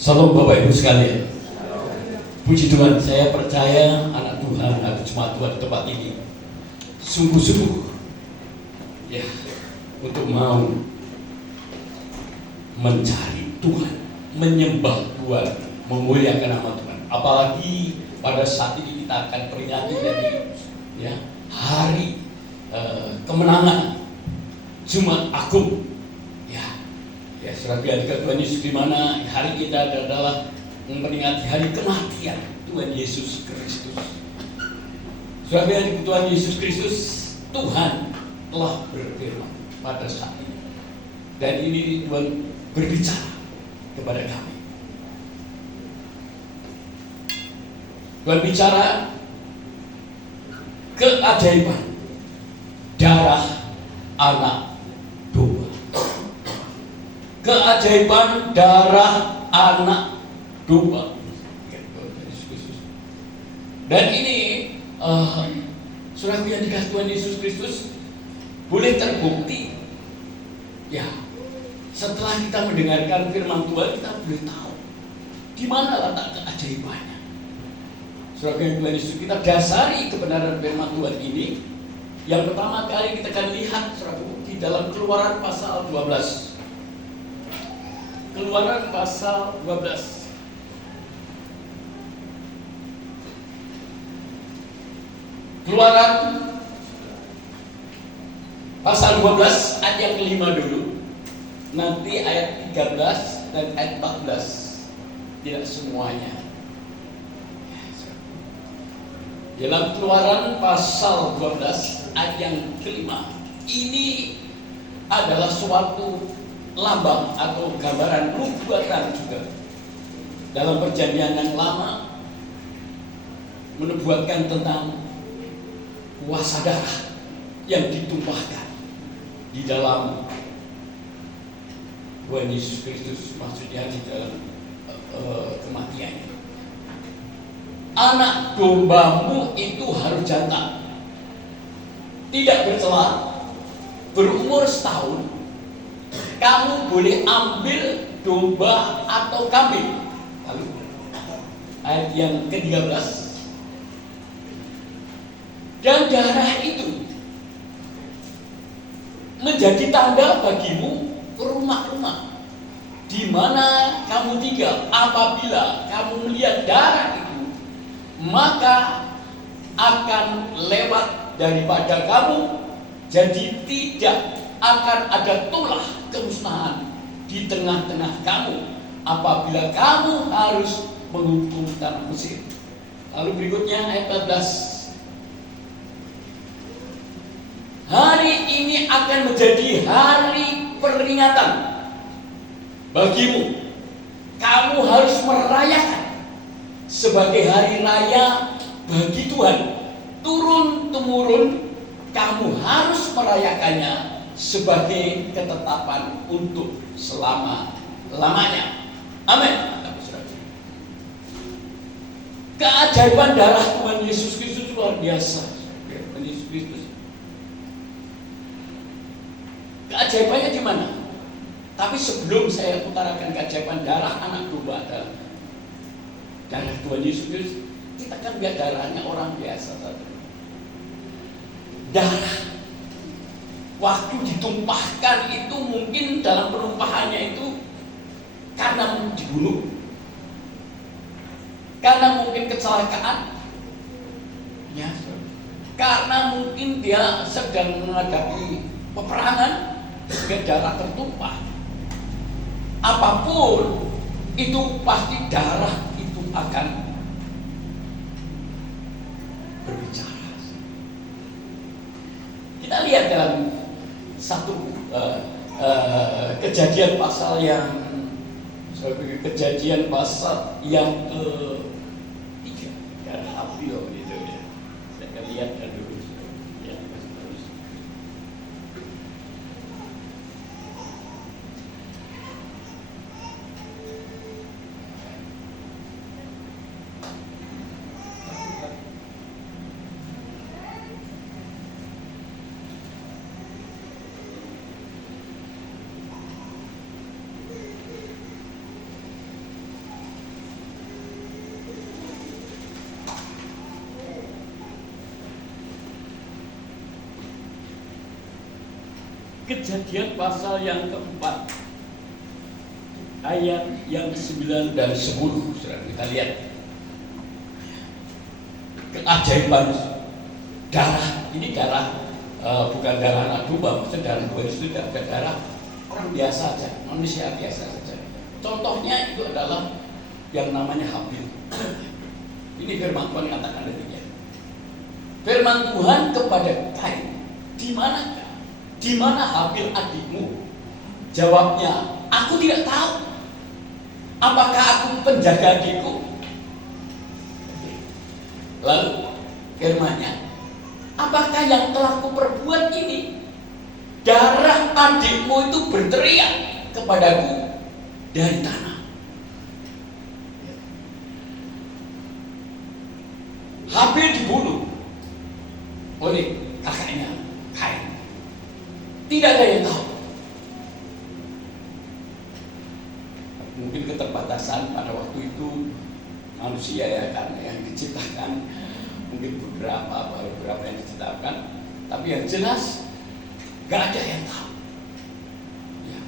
Salam Bapak Ibu sekalian. Puji Tuhan, saya percaya anak Tuhan atau jemaat Tuhan di tempat ini sungguh-sungguh ya untuk mau mencari Tuhan, menyembah Tuhan, memuliakan nama Tuhan. Apalagi pada saat ini kita akan peringati dari ya hari kemenangan Jumat Agung. Ya, saudara biarkan Tuhan Yesus, di mana hari kita adalah memperingati hari kematian Tuhan Yesus Kristus. Saudara biarkan Tuhan Yesus Kristus, Tuhan telah berfirman pada saat ini, dan ini Tuhan berbicara kepada kami. Tuhan bicara keajaiban darah anak domba. Keajaiban darah anak domba. Dan ini saudara yang dikasih Tuhan Yesus Kristus boleh terbukti ya setelah kita mendengarkan firman Tuhan, kita boleh tahu di mana letak keajaibannya. Saudara yang Tuhan Yesus, kita dasari kebenaran firman Tuhan ini. Yang pertama kali kita akan lihat saudara di dalam Keluaran pasal 12. Keluaran pasal 12. Keluaran pasal 12 ayat yang kelima dulu. Nanti ayat 13 dan ayat 14. Tidak semuanya. Dalam Keluaran pasal 12 ayat yang kelima, ini adalah suatu lambang atau gambaran nubuatan juga dalam perjanjian yang lama, menubuatkan tentang kuasa darah yang ditumpahkan di dalam Tuhan Yesus Kristus, maksudnya di dalam kematiannya. Anak dombamu itu harus jantan, tidak bercela, berumur setahun. Kamu boleh ambil domba atau kambing. Lalu ayat yang ke-13, dan darah itu menjadi tanda bagimu rumah-rumah di mana kamu tinggal. Apabila kamu melihat darah itu, maka akan lewat daripada kamu, jadi tidak akan ada tulah kemusnahan di tengah-tengah kamu apabila kamu harus menghukum tanah Mesir. Lalu berikutnya ayat 14. Hari ini akan menjadi hari peringatan bagimu. Kamu harus merayakan sebagai hari raya bagi Tuhan. Turun-temurun kamu harus merayakannya sebagai ketetapan untuk selama-lamanya. Amin. Keajaiban darah Tuhan Yesus Kristus luar biasa. Tuhan Yesus Kristus. Keajaibannya di mana? Tapi sebelum saya utarakan keajaiban darah anak domba adalah darah Tuhan Yesus Kristus, kita kan lihat darahnya orang biasa tadi. Darah waktu ditumpahkan itu mungkin dalam penumpahannya itu karena dibunuh, karena mungkin kecelakaan, ya, karena mungkin dia sedang menghadapi peperangan sehingga darah tertumpah. Apapun itu pasti darah itu akan berbicara. Kita lihat dalam satu kejadian pasal yang ke-3 karena Habil gitu ya. Saya akan lihat dulu ya. Kejadian pasal yang keempat, ayat yang 9 dan 10. Saudara, kita lihat keajaiban darah. Ini darah bukan darah anak domba, maksudnya darah Tuhan Yesus, tidak ada darah orang biasa saja, manusia biasa saja. Contohnya itu adalah yang namanya Habil. Ini firman Tuhan katakan demikian. Firman Tuhan kepada Kain, di manakah? Di mana Habil adikmu? Jawabnya, aku tidak tahu. Apakah aku penjaga adikku? Lalu firman-Nya, apakah yang telah kuperbuat ini? Darah adikmu itu berteriak kepadaku dari tanah. Habil dibunuh oleh kakaknya Kain. Tidak ada yang tahu. Mungkin keterbatasan pada waktu itu manusia ya, karena yang diciptakan mungkin beberapa yang diciptakan, tapi yang jelas gak ada yang tahu. Ya.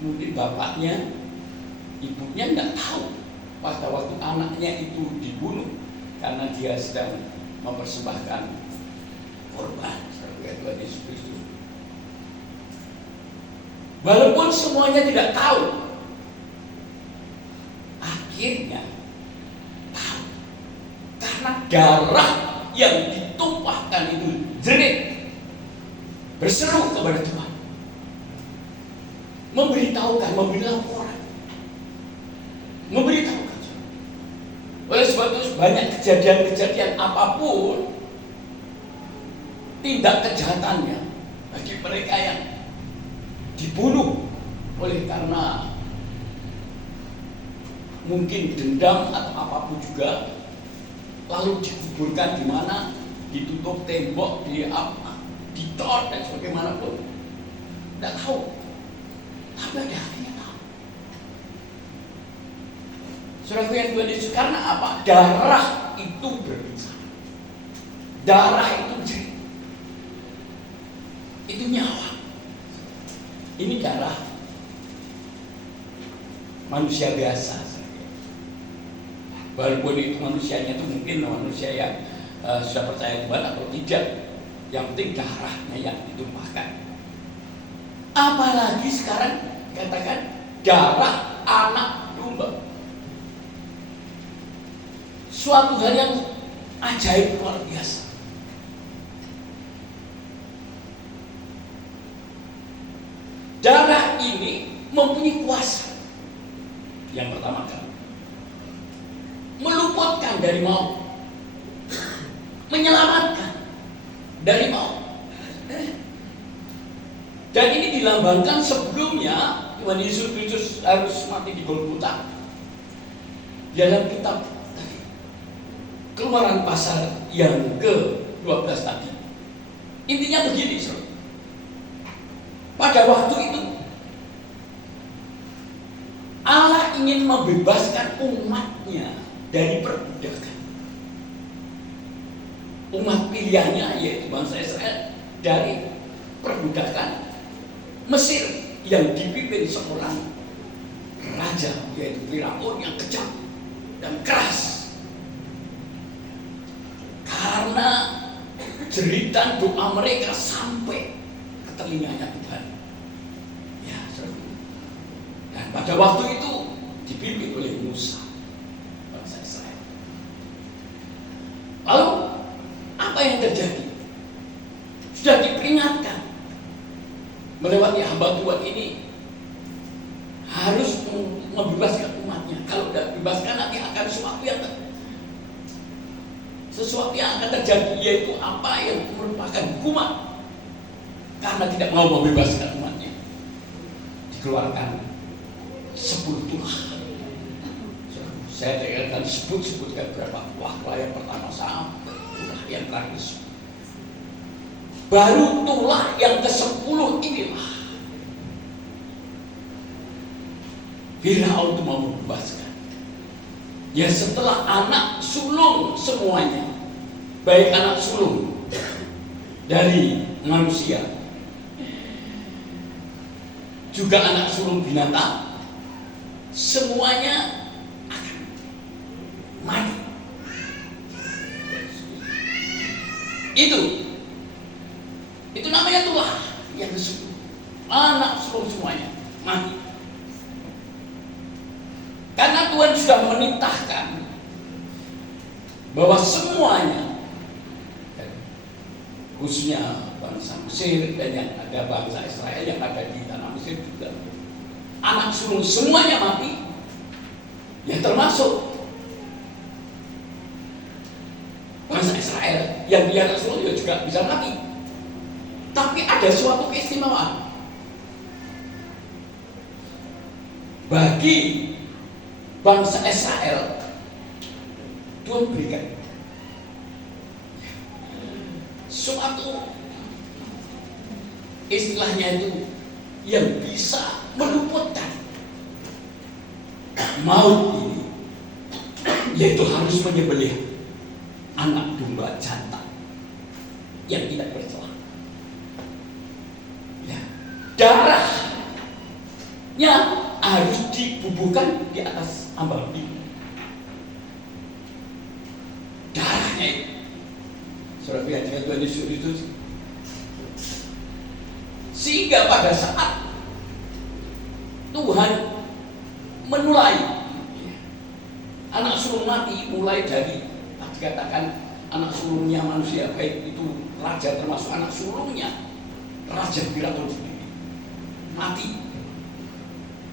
Mungkin bapaknya, ibunya nggak tahu pada waktu anaknya itu dibunuh karena dia sedang mempersembahkan korban sebagai Tuhan Yesus Kristus. Walaupun semuanya tidak tahu, akhirnya tahu karena darah yang ditumpahkan itu jerit, berseru kepada Tuhan, memberitahukan, memberi laporan, memberitahukan. Oleh sebab itu banyak kejadian-kejadian apapun, tindak kejahatannya bagi mereka yang dibunuh oleh karena mungkin dendam atau apapun juga, lalu dikuburkan di mana, ditutup tembok, ditor dan sebagaimanapun, tidak tahu. Tapi ada akhirnya tahu. Saudaraku yang Tuhan Yesus, karena apa? Darah itu berbicara. Darah itu jerit. Itu nyawa. Ini darah manusia biasa. Walaupun itu manusianya itu mungkin manusia yang sudah percaya Tuhan atau tidak, yang penting darahnya yang ditumpahkan. Apalagi sekarang katakan darah anak domba, suatu hal yang ajaib luar biasa. Darah ini mempunyai kuasa. Yang pertama kali, meluputkan dari maut, menyelamatkan dari maut. Dan ini dilambangkan sebelumnya Tuhan Yesus Kristus harus mati di Golgota. Dalam kitab Keluaran pasal yang ke-12 tadi, intinya begini, saudara. Pada waktu itu Allah ingin membebaskan umatnya dari perbudakan. Umat pilihannya yaitu bangsa Israel dari perbudakan Mesir yang dipimpin seorang raja yaitu Firaun yang kejam dan keras. Karena jeritan doa mereka sampai ke telinganya Tuhan. Ya, saudara. Dan pada waktu itu dipimpin oleh Musa, bangsa Israel. Lalu apa yang terjadi? Sudah diperingatkan melewati hamba Tuhan ini harus membebaskan umatnya. Kalau tidak bebaskan nanti akan sesuatu yang akan terjadi, yaitu apa yang merupakan hukuman karena tidak mau membebaskan umatnya. Dikeluarkan 10 tulah. Saya akan sebutkan berapa tulah yang pertama sampai tulah yang terakhir. Baru tulah yang ke-10 inilah Firaun itu mau membebaskan. Ya setelah anak sulung semuanya, baik anak sulung dari manusia juga anak sulung binatang, semuanya akan mati. Itu namanya Tuhan yang disebut anak sulung semuanya mati. Karena Tuhan sudah menitahkan bahwa semuanya, khususnya bangsa Mesir dan yang ada bangsa Israel yang ada di tanah Mesir juga, anak sulung semuanya mati, yang termasuk bangsa Israel yang dia anak sulung juga bisa mati. Tapi ada suatu keistimewaan bagi bangsa Israel. Tuhan berikan suatu istilahnya itu yang bisa meluputkan maut ini, yaitu harus menyembelih anak domba jantan yang tidak bercela. Ya, darahnya harus dibubuhkan di atas ambang pintu. Darahnya itu, saudara lihat Tuhan Yesus itu, sehingga pada saat Tuhan menulai anak sulung mati, mulai dari dikatakan anak sulungnya manusia, baik itu raja termasuk anak sulungnya Raja Firaun sendiri mati.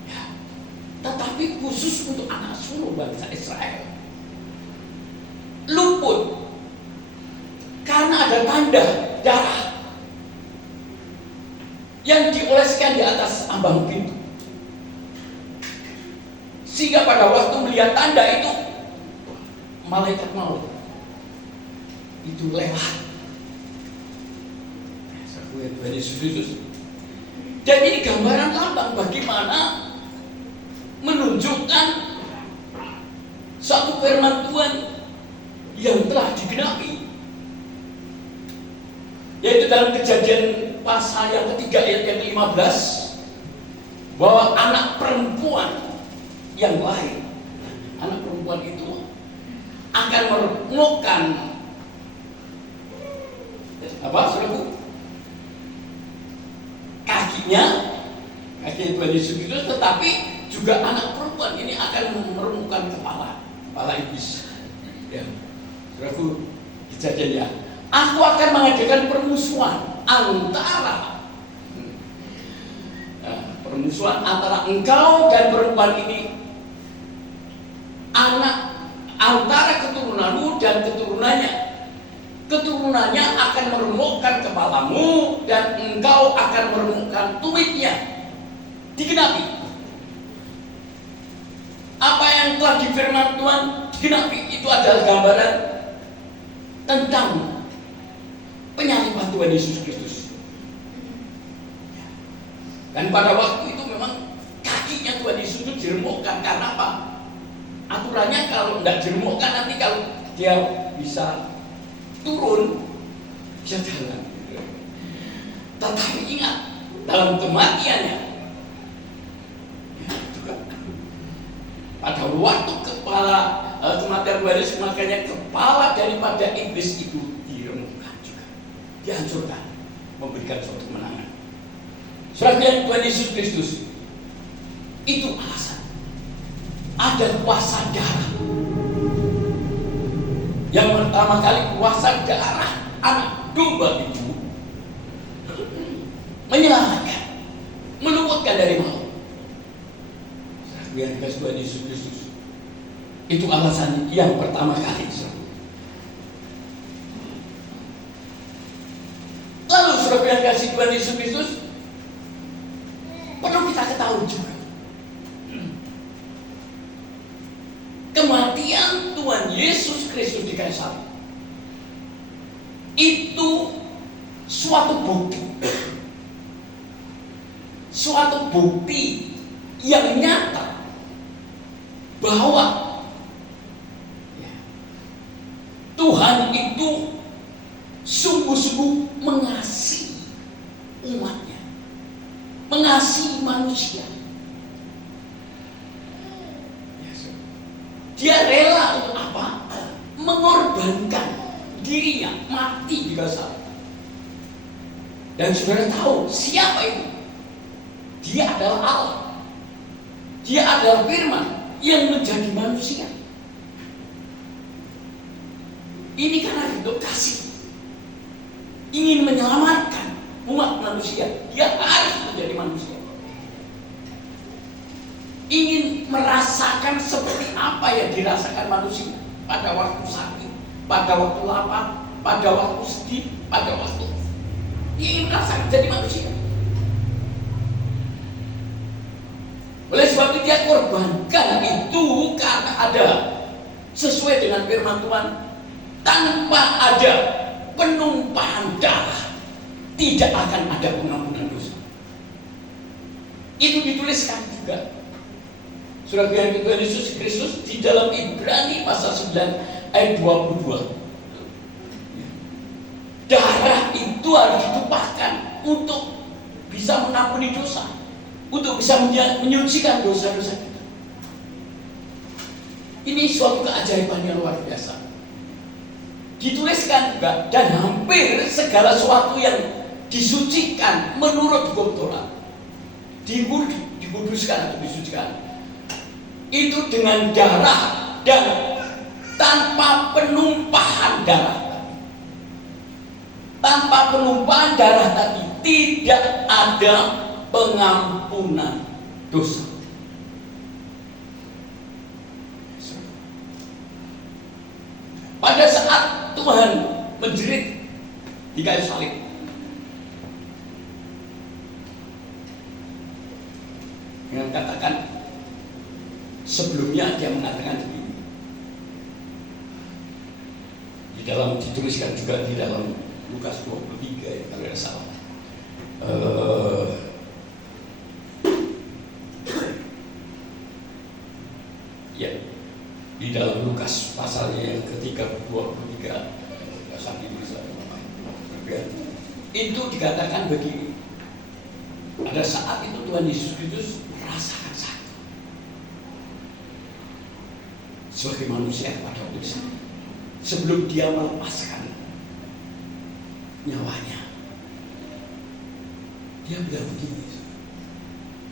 Ya. Tetapi khusus untuk anak sulung bangsa Israel luput karena ada tanda darah yang dioleskan di atas ambang pintu, sehingga pada waktu melihat tanda itu, malaikat maut itu lewat. Tuhan Yesus. Dan ini gambaran lambang bagaimana menunjukkan satu firman Tuhan yang telah digenapi, yaitu dalam Kejadian pasal yang ketiga ayat yang ke-15, bahwa anak perempuan yang lahir, anak perempuan itu akan meremukkan saudaraku, kaki Tuhan Yesus Kristus, tetapi juga anak perempuan ini akan meremukkan kepala iblis. Ya, saudaraku, kejadiannya, aku akan mengadakan permusuhan antara engkau dan perempuan ini, antara keturunanmu dan keturunannya akan meremukkan kepalamu dan engkau akan meremukkan tumitnya. Digenapi apa yang telah difirman Tuhan, digenapi. Itu adalah gambaran tentang penyaliban Tuhan Yesus Kristus. Dan pada waktu itu memang kakinya Tuhan Yesus itu diremukkan. Karena apa? Aturannya kalau tidak diremukkan, nanti kalau dia bisa turun, dia jalan. Tetapi ingat, dalam kematiannya juga pada waktu kematian Tuhan Yesus, makanya kepala daripada iblis itu diremukkan juga, dihancurkan, memberikan suatu kemenangan. Saudara, Tuhan Yesus Kristus itu alasan ada kuasa darah. Yang pertama kali kuasa darah anak domba itu menyelamatkan, meluputkan dari maut. Biar dikasih Tuhan Yesus Kristus. Itu alasan yang pertama kali. Lalu sudah biar kasih Tuhan Yesus Kristus, perlu kita ketahui juga, kematian Tuhan Yesus Kristus di kayu salib itu suatu bukti yang nyata bahwa Tuhan itu sungguh-sungguh mengasihi umatnya, mengasihi manusia. Dia rela untuk apa? Mengorbankan dirinya, mati di kayu salib. Dan saudara tahu siapa itu? Dia adalah Allah. Dia adalah firman yang menjadi manusia. Ini karena hidup kasih, ingin menyelamatkan umat manusia. Dia harus menjadi manusia. Ingin merasakan seperti apa yang dirasakan manusia pada waktu sakit, pada waktu lapar, pada waktu sedih, pada waktu ingin merasakan jadi manusia. Oleh sebab itu dia korbankan itu karena ada sesuai dengan firman Tuhan, tanpa ada penumpahan darah tidak akan ada pengampunan dosa. Itu dituliskan juga surat firman Tuhan Yesus Kristus di dalam Ibrani pasal 9 ayat 22. Darah itu harus ditumpahkan untuk bisa mengampuni dosa, untuk bisa menyucikan dosa-dosa kita. Ini suatu keajaiban yang luar biasa. Dituliskan juga, dan hampir segala sesuatu yang disucikan menurut hukum Torah, dikuduskan atau disucikan, itu dengan darah dan tanpa penumpahan darah. Tanpa penumpahan darah tadi tidak ada pengampunan dosa. Pada saat Tuhan menjerit di kayu salib, dengan katakan sebelumnya dia mengatakan begini. Di dalam dituliskan juga di dalam Lukas 23 ya kalau tidak salah. Ya, di dalam Lukas pasalnya yang ketiga 23 itu dikatakan begini. Pada saat itu Tuhan Yesus Kristus merasakan sakit sebagai manusia pada waktu itu, sebelum dia melepaskan nyawanya. Dia bilang begini,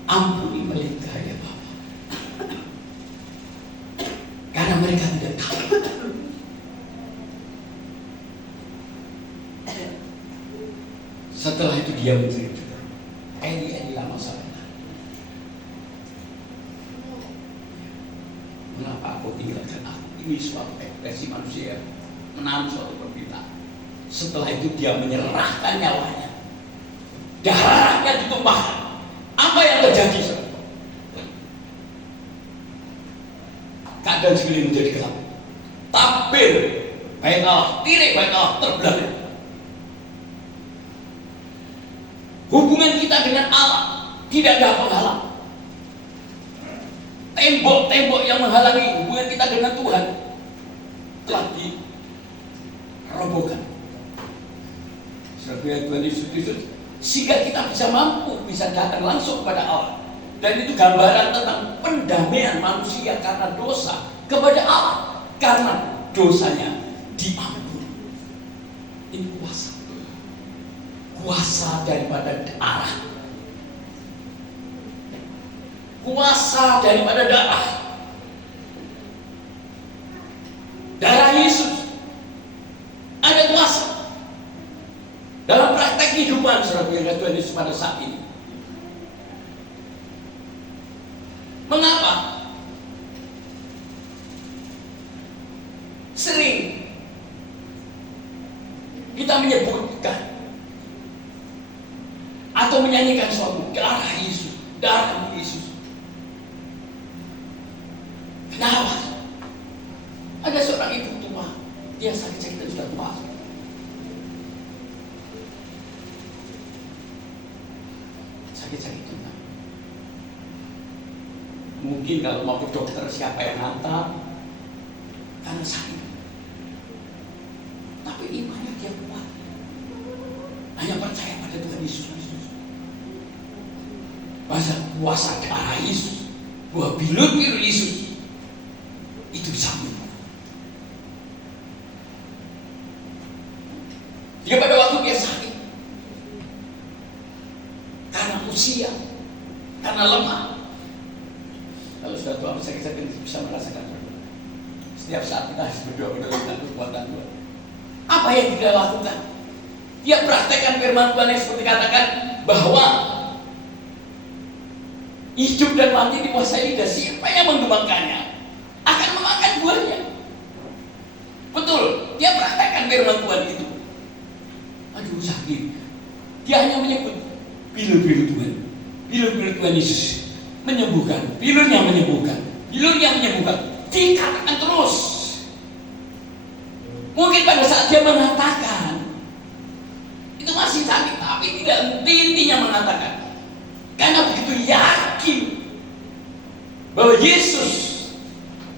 ampuni mereka ya Bapa, karena mereka tidak tahu. Setelah itu dia menjerit juga, Eli lama sabachthani. Mengapa kau tinggalkan aku? Ini suatu ekspresi manusia menahan suatu permintaan. Setelah itu dia menyerahkan nyawanya, darahnya ditumpahkan. Apa yang terjadi? Keadaan sekeliling menjadi gelap. Tabir baik Allah, tirik baik Allah terbelah. Hubungan kita dengan Allah tidak ada penghalang. Tembok-tembok yang menghalangi hubungan kita dengan Tuhan telah dirobohkan. Tuhan Yesus Kristus, sehingga kita bisa mampu bisa datang langsung kepada Allah. Dan itu gambaran tentang pendamaian manusia karena dosa kepada Allah, karena dosanya diampuni. Ini kuasa daripada darah, kuasa daripada darah Yesus. Ada kuasa dalam praktek kehidupan saudara yang Tuhan Yesus pada saat ini. Mengapa? Sering kita menyebutkan atau menyanyikan suatu darah Yesus, darah Yesus. Kenapa? Ada seorang ibu tua, dia sakit-sakitan sudah tua. Sakit-sakitan. Mungkin kalau mau ke dokter siapa yang hantar? Karena sakit. Tapi imannya dia kuat. Hanya percaya pada Tuhan Yesus Kristus. Bahasa kuasa darah Yesus, buah bilut biru Yesus, itu bersama. Dia pada waktu dia sakit karena usia, karena lemah. Kalau sudah tua saya bisa merasakan setiap saat kita harus berdoa dengan kekuatan Tuhan. Apa yang dia lakukan? Dia praktekkan firman Tuhan yang seperti katakan bahwa hidup dan mati dikuasai lidah. Siapa yang mengembangkannya akan memakan buahnya. Betul, dia praktekkan firman Tuhan itu. Aduh sakit. Dia hanya menyebut pilu-pilu Tuhan. Pilu-pilu Tuhan Yesus menyembuhkan. Pilunya menyembuhkan. Pilunya menyembuhkan. Dikatakan terus. Mungkin pada saat dia mengatakan itu masih sakit, tapi tidak henti-hentinya mengatakan. Karena begitu yakin bahwa Yesus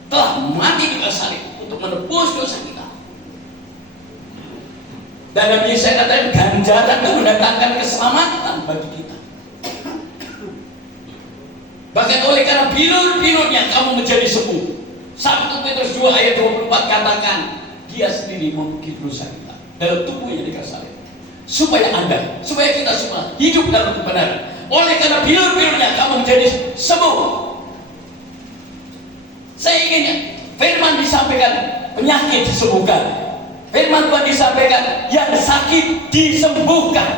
telah mati di kayu salib untuk menebus dosa kita. Dan Nabi Yesaya katakan ganjaran itu mendatangkan keselamatan bagi kita. Bahkan oleh karena bilur-bilurnya kamu menjadi sembuh. 1 Petrus 2 ayat 24 katakan dia sendiri membukti dosa kita dalam tubuhnya di kayu salib, supaya Anda, supaya kita semua hidup dalam kebenaran. Oleh karena bilur-bilurnya kamu menjadi sembuh. Saya inginnya firman disampaikan, penyakit disembuhkan. Firman Tuhan disampaikan, yang sakit disembuhkan.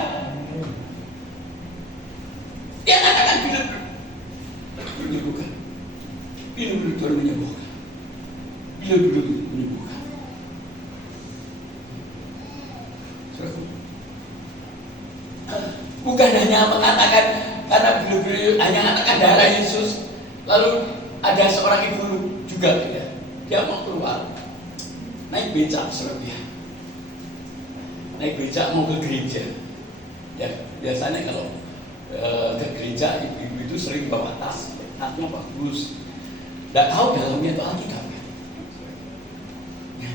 Dia katakan bilur-bilur menyembuhkan. Bilur-bilur Tuhan menyembuhkan. Bilur-bilur menyembuhkan. Bukan hanya mengatakan karena bilur-bilur hanya mengatakan darah Yesus. Lalu ada seorang ibu juga dia mau keluar naik becak Surabaya, naik becak mau ke gereja. Ya biasanya kalau ke gereja ibu-ibu itu sering bawa tasnya bagus, tidak tahu dalamnya itu Alkitab. Ya.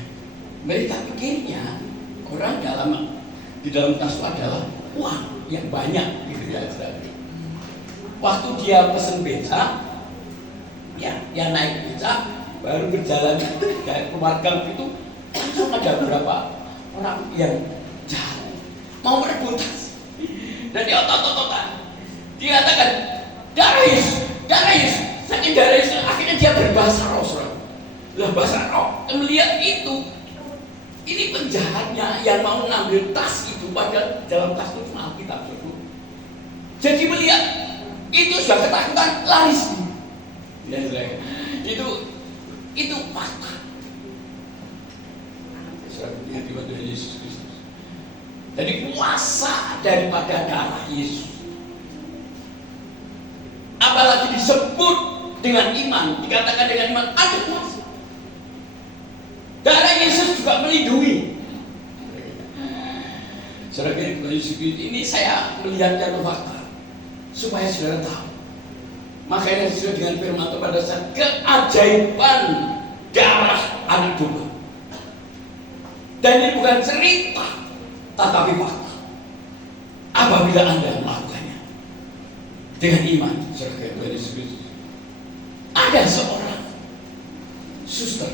Mereka pikirnya orang di dalam tas itu adalah uang yang banyak gitu ya. Waktu dia pesen becak, ya dia naik becak baru berjalan dari keluarga itu langsung ada beberapa orang yang jahat mau merebut tas dan dia otot-ototan. Dia katakan darah Yesus, saking darah Yesus akhirnya dia berbahasa roh. Lah bahasa roh melihat itu, ini penjahatnya yang mau ngambil tas itu, padahal dalam tas itu cuma Alkitab. Jadi melihat itu sudah ketakutan, lari sendiri. Ya, itu fakta. Sudah melihat di wajah Yesus Kristus. Jadi kuasa daripada darah Yesus. Apalagi disebut dengan iman, dikatakan dengan iman ada kuasa. Darah Yesus juga melindungi. Saudara Yesus ini saya melihatnya ke fakta supaya saudara tahu. Makanya sesuai dengan firman Tuhan pada saat keajaiban darah anak domba. Dan ini bukan cerita, tetapi fakta. Apabila Anda melakukannya dengan iman, saudara Yesus Kristus. Ada seorang suster.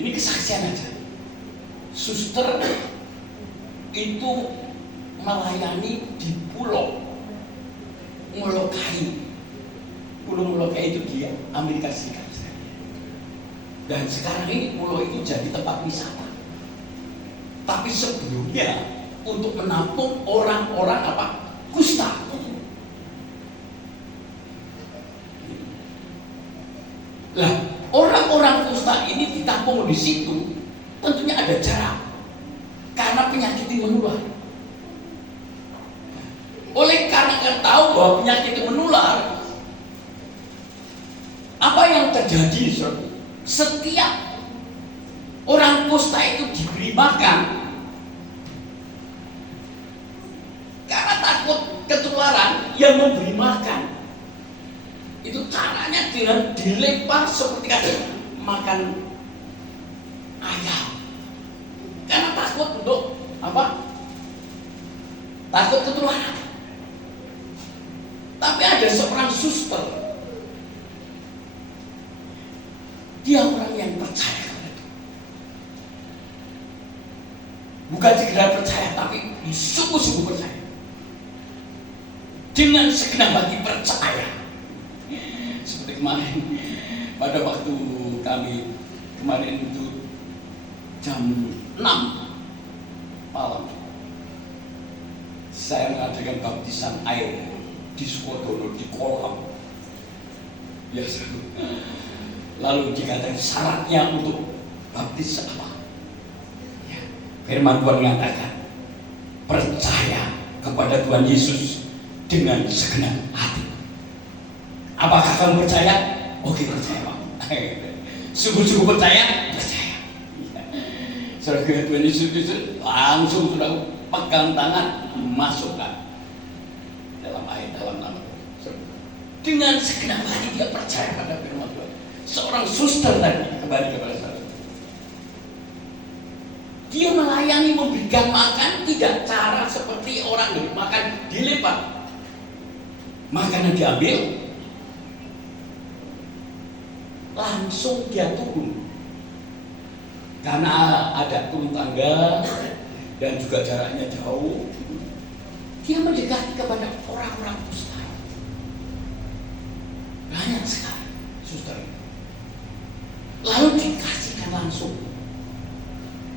Ini kesaksian aja. Suster itu melayani di pulau Molokai. Pulau Molokai itu di Amerika Serikat. Dan sekarang ini pulau itu jadi tempat wisata. Tapi sebelumnya untuk menampung orang-orang kusta. Lah, orang-orang kusta ini ditampung di situ, tentunya ada jarak. Karena penyakit ini menular. Oleh karena kita tahu bahwa penyakit itu menular, apa yang terjadi? Setiap orang kusta itu diberi makan karena takut ketularan. Yang memberi makan itu caranya dengan dilempar seperti makan ayam, karena takut untuk takut ketularan. Tapi ada seorang suster percaya kepada Dia. Bukan sekedar percaya, tapi sungguh-sungguh percaya. Dengan segenap hati percaya. Seperti kemarin, pada waktu kami kemarin itu jam 6 malam, saya mengadakan baptisan air di Sukodono, di kolam. Ya, lalu dikatakan syaratnya untuk baptis apa? Ya, firman Tuhan mengatakan percaya kepada Tuhan Yesus dengan segenap hati. Apakah kamu percaya? Oke, percaya Pak. Sungguh-sungguh percaya? Percaya. Saudara Tuhan Yesus Kristus langsung sudah pegang tangan, masukkan dalam air, dalam nama Tuhan. Dengan segenap hati dia percaya pada firman Tuhan. Seorang suster tadi kembali kepada saya. Dia melayani, memberikan makan tidak cara seperti orang yang makan dilempar. Makanan diambil, langsung dia turun. Karena ada turun tangga dan juga jaraknya jauh, dia mendekati kepada orang-orang kusta. Banyak sekali, suster. Lalu dikasihkan langsung.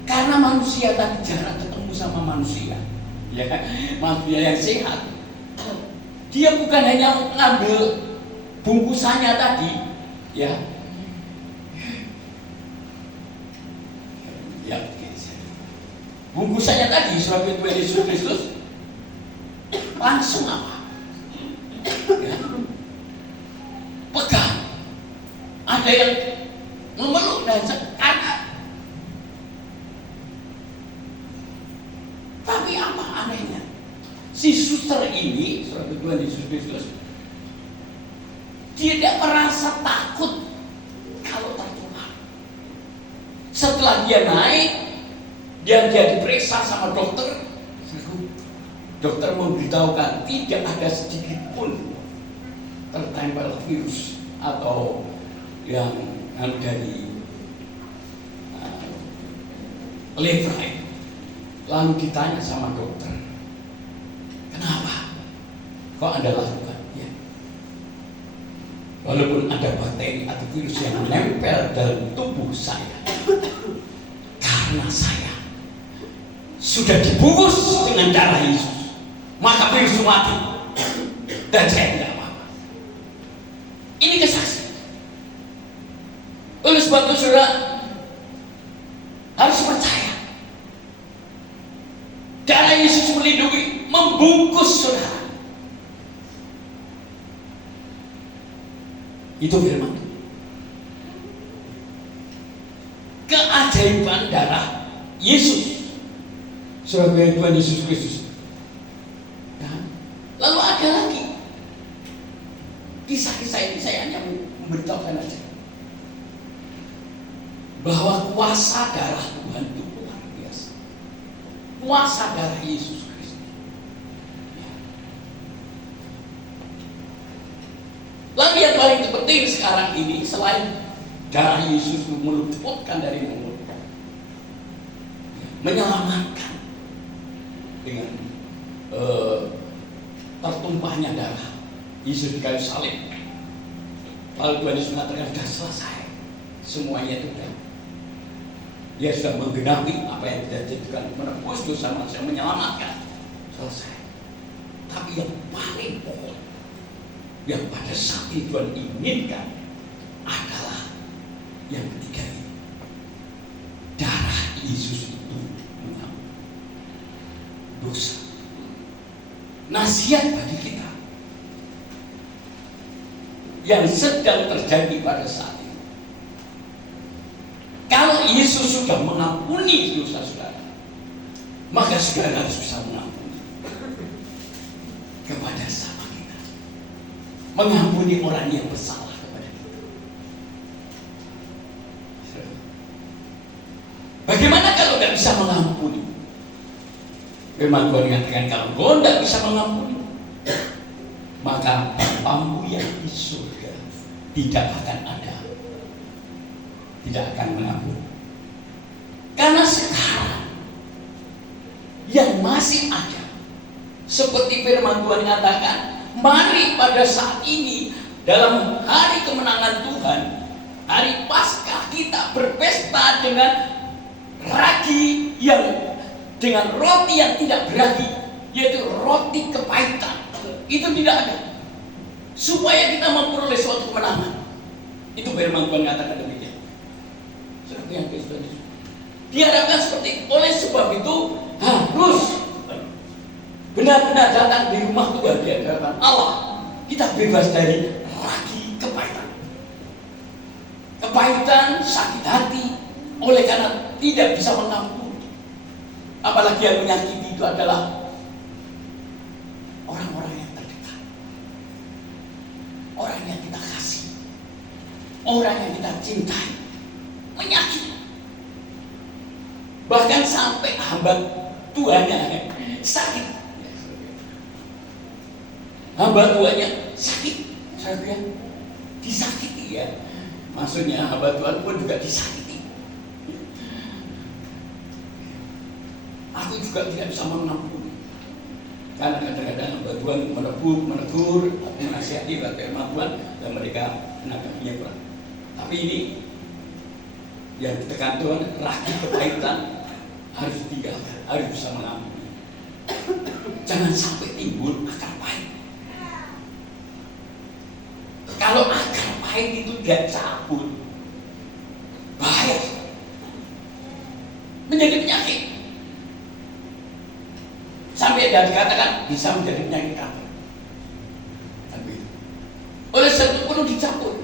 Karena manusia tadi jarang ketemu sama manusia, ya, manusia yang sehat. Dia bukan hanya mengambil bungkusannya tadi, ya, bungkusannya tadi sebagai Tuhan Yesus Kristus, langsung apa? Ya, pegang. Ada yang memeluk dan karena. Tapi apa anehnya? Si suster ini, sebagai Tuhan Yesus Kristus, dia tidak merasa takut kalau tertular. Setelah dia naik, dia diperiksa sama dokter. Dokter memberitahukan tidak ada sedikit pun tertempel virus atau yang dari lepra. Lalu ditanya sama dokter, kenapa kok Anda lakukan? Ya. Walaupun ada bakteri atau virus yang menempel dalam tubuh saya, karena saya sudah dibungkus dengan darah Yesus, maka virus mati dan saya tidak apa-apa. Ini kesaksian. Oleh sebab itu saudara harus percaya. Darah Yesus melindungi, membungkus saudara. Itu firman. Keajaiban darah Yesus sebagai Tuhan Yesus Kristus. Dan lalu ada lagi kisah-kisah ini, saya hanya memberitahukan aja bahwa kuasa darah Tuhan itu luar biasa. Kuasa darah Yesus Kristus. Lalu yang paling penting sekarang ini, selain darah Yesus meluputkan dari mulut, menyelamatkan dengan tertumpahnya darah Yesus di kayu salib. Lalu Tuhan Yesus mengatakan sudah selesai, semuanya itu sudah. Dia sudah menggenapi apa yang kita jadikan, menebus dosa manusia, menyelamatkan, selesai. Tapi yang paling pokok, yang pada saat itu Tuhan inginkan adalah yang ketiga ini. Darah Yesus itu mengampuni dosa. Nasihat bagi kita yang sedang terjadi pada saat ini. Kalau Yesus sudah mengampuni dosa saudara, maka saudara harus bisa mengampuni kepada sama kita, mengampuni orang yang bersalah kepada kita. Bagaimana kalau tidak bisa mengampuni? Firman Tuhan mengatakan kalau kau tidak bisa mengampuni, maka Bapamu yang di surga tidak akan ada tidak akan mengampuni. Karena sekarang yang masih ada, seperti firman Tuhan katakan, mari pada saat ini dalam hari kemenangan Tuhan, hari Paskah, kita berpesta dengan ragi yang dengan roti yang tidak beragi, yaitu roti kepahitan. Itu tidak ada, supaya kita memperoleh suatu kemenangan. Itu firman Tuhan katakan demikian. Saudara yang Kristus, diharapkan seperti itu. Oleh sebab itu harus benar-benar datang di rumah Tuhan, di hadapan Allah. Kita bebas dari ragi kepahitan. Kepahitan, sakit hati, oleh karena tidak bisa mengampuni. Apalagi yang menyakiti itu adalah orang-orang yang terdekat, orang yang kita kasih, orang yang kita cintai, menyakiti. Bahkan sampai hamba Tuhannya sakit, hamba Tuhannya sakit, saudara, disakiti ya. Maksudnya hamba Tuhan pun juga disakiti. Aku juga tidak bisa mengampuni, karena kadang-kadang hamba Tuhan menegur, menasihati firman Tuhan, dan mereka menanggapinya kurang. Tapi ini yang ditekan Tuhan, ragi kepahitan harus ditinggalkan, harus bisa mengampuni. Jangan sampai timbul akar pahit. Kalau akar pahit itu tidak cabut, bahaya, menjadi penyakit. Sampai dia dikatakan bisa menjadi penyakit kanker. Tapi oleh sebab itu perlu dicabut.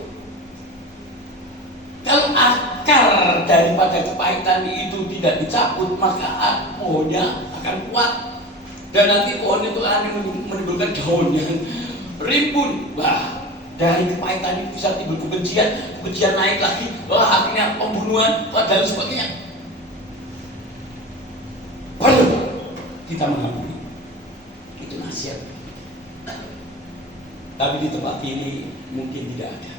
Kalau akar daripada kepahitan itu tidak dicabut, maka pohonnya akan kuat, dan nanti pohon itu akan menimbulkan daun yang rimbun. Wah, dari kepahitan itu bisa timbul kebencian, kebencian naik lagi, wah akhirnya pembunuhan, dan sebagainya. Perlu kita mengampuni. Itu nasihat. Tapi di tempat ini mungkin tidak ada.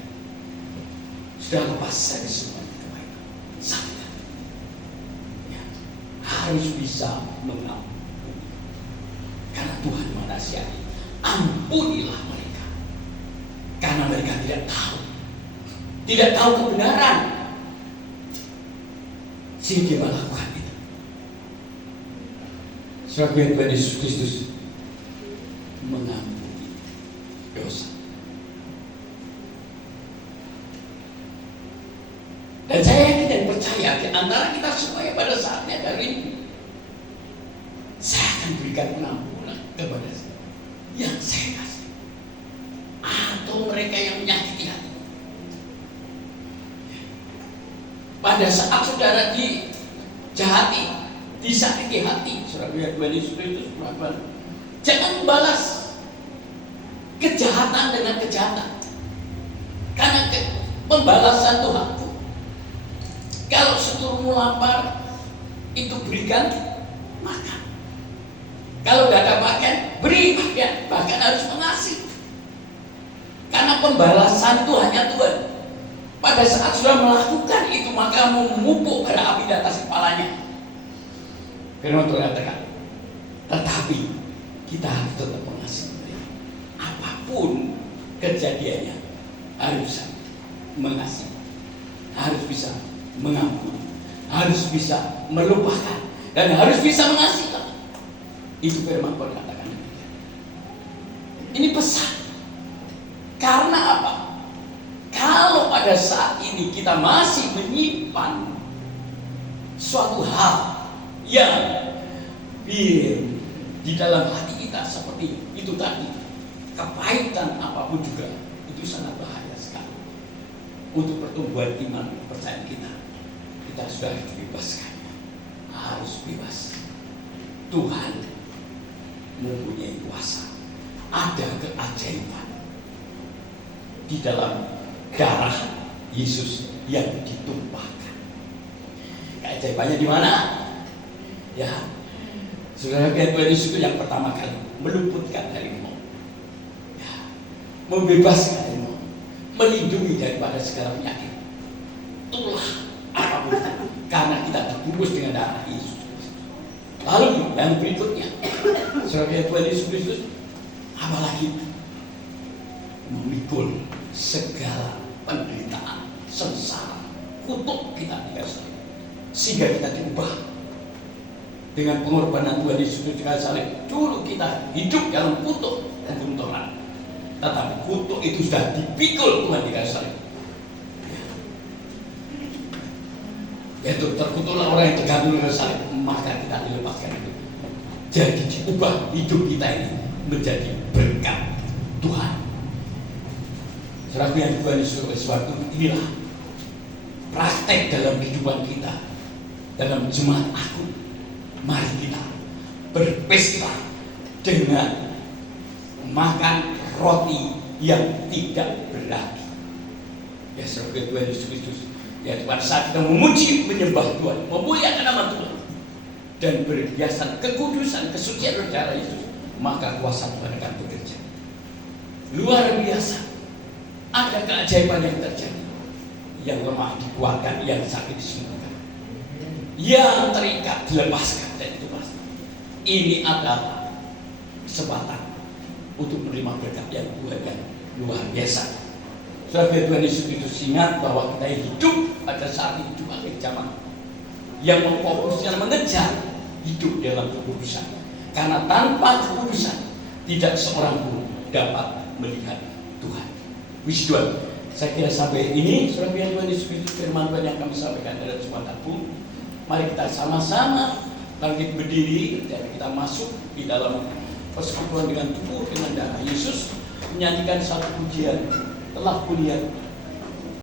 Sudah lepas dari semua kebaikan. Sakit. Ya, harus bisa mengampuni. Karena Tuhan menasihati, ampunilah mereka. Karena mereka tidak tahu kebenaran, sehingga dia melakukan itu. Saudara Tuhan Yesus Kristus mengampuni dosa. Dan saya yakin dan percaya di antara kita semuanya pada saatnya dari ini, saya akan berikan pengampunan kepada yang saya kasih, atau mereka yang menyakiti hati. Pada saat saudara dijahati, disakiti hati, saudara Tuhan Yesus Kristus melakukan, jangan balas kejahatan dengan kejahatan, karena pembalasan Tuhan. Kalau seturmu lapar, itu berikan makan. Kalau tidak ada makan, beri makan. Bahkan harus mengasihi. Karena pembalasan itu hanya Tuhan. Pada saat sudah melakukan itu, maka memupuk pada api di atas kepalanya. Firman Tuhan katakan, tetapi kita harus tetap mengasihi mereka. Apapun kejadiannya, harus mengasihi, harus bisa mengampuni, harus bisa melupakan, dan harus bisa mengasihi. Itu firman Tuhan katakan. Ini pesan. Karena apa? Kalau pada saat ini kita masih menyimpan suatu hal yang di dalam hati kita seperti itu tadi, kepahitan apapun juga, itu sangat bahaya sekali untuk pertumbuhan iman kepercayaan kita. Kita sudah dibebaskan, harus bebas. Tuhan mempunyai kuasa, ada keajaiban di dalam darah Yesus yang ditumpahkan. Keajaibannya di mana? Ya, saudara, Tuhan Yesus itu yang pertama kali meluputkan dari maut, ya, membebaskan dari maut, melindungi daripada segala penyakit. Itulah karena kita ditebus dengan darah Yesus. Lalu yang berikutnya, sebagai Tuhan Yesus Kristus, apalagi memikul segala penderitaan, sengsara, kutuk kita di kayu salib, sehingga kita diubah dengan pengorbanan Tuhan Yesus Kristus di kayu salib. Dulu kita hidup dalam kutuk keguntoran, tetapi kutuk itu sudah dipikul Tuhan di kayu salib. Yaitu terkutuklah orang yang tergantung dengan salib, maka kita dilepaskan itu. Jadi diubah hidup kita ini menjadi berkat Tuhan. Saudaraku yang Tuhan Yesus sesuatu, inilah praktek dalam kehidupan kita, dalam jemaat aku. Mari kita berpesta dengan makan roti yang tidak beragi. Ya, sebagai Tuhan Yesus Kristus, ya, pada saat kita memuji, menyembah Tuhan, memuliakan nama Tuhan, dan berhiasan kekudusan, kesucian darah Yesus, maka kuasa Tuhan akan bekerja. Luar biasa. Ada keajaiban yang terjadi. Yang lemah dikuatkan, yang sakit disembuhkan, yang terikat dilepaskan, dan itu pasti. Ini adalah kesempatan untuk menerima berkat yang Tuhan yang luar biasa. Sebagai Tuhan Yesus Kristus, ingat bahwa kita hidup pada saat hidup akhir zaman, yang memfokuskan mengejar hidup dalam kekudusan. Karena tanpa kekudusan tidak seorang pun dapat melihat Tuhan. Puji Tuhan. Saya kira sampai ini saudara Tuhan Yesus Kristus, firman Tuhan yang kami sampaikan dalam kesempatan. Mari kita sama-sama bangkit berdiri dan kita masuk di dalam persekutuan dengan tubuh dengan darah Yesus, menyanyikan satu pujian, telah kulihat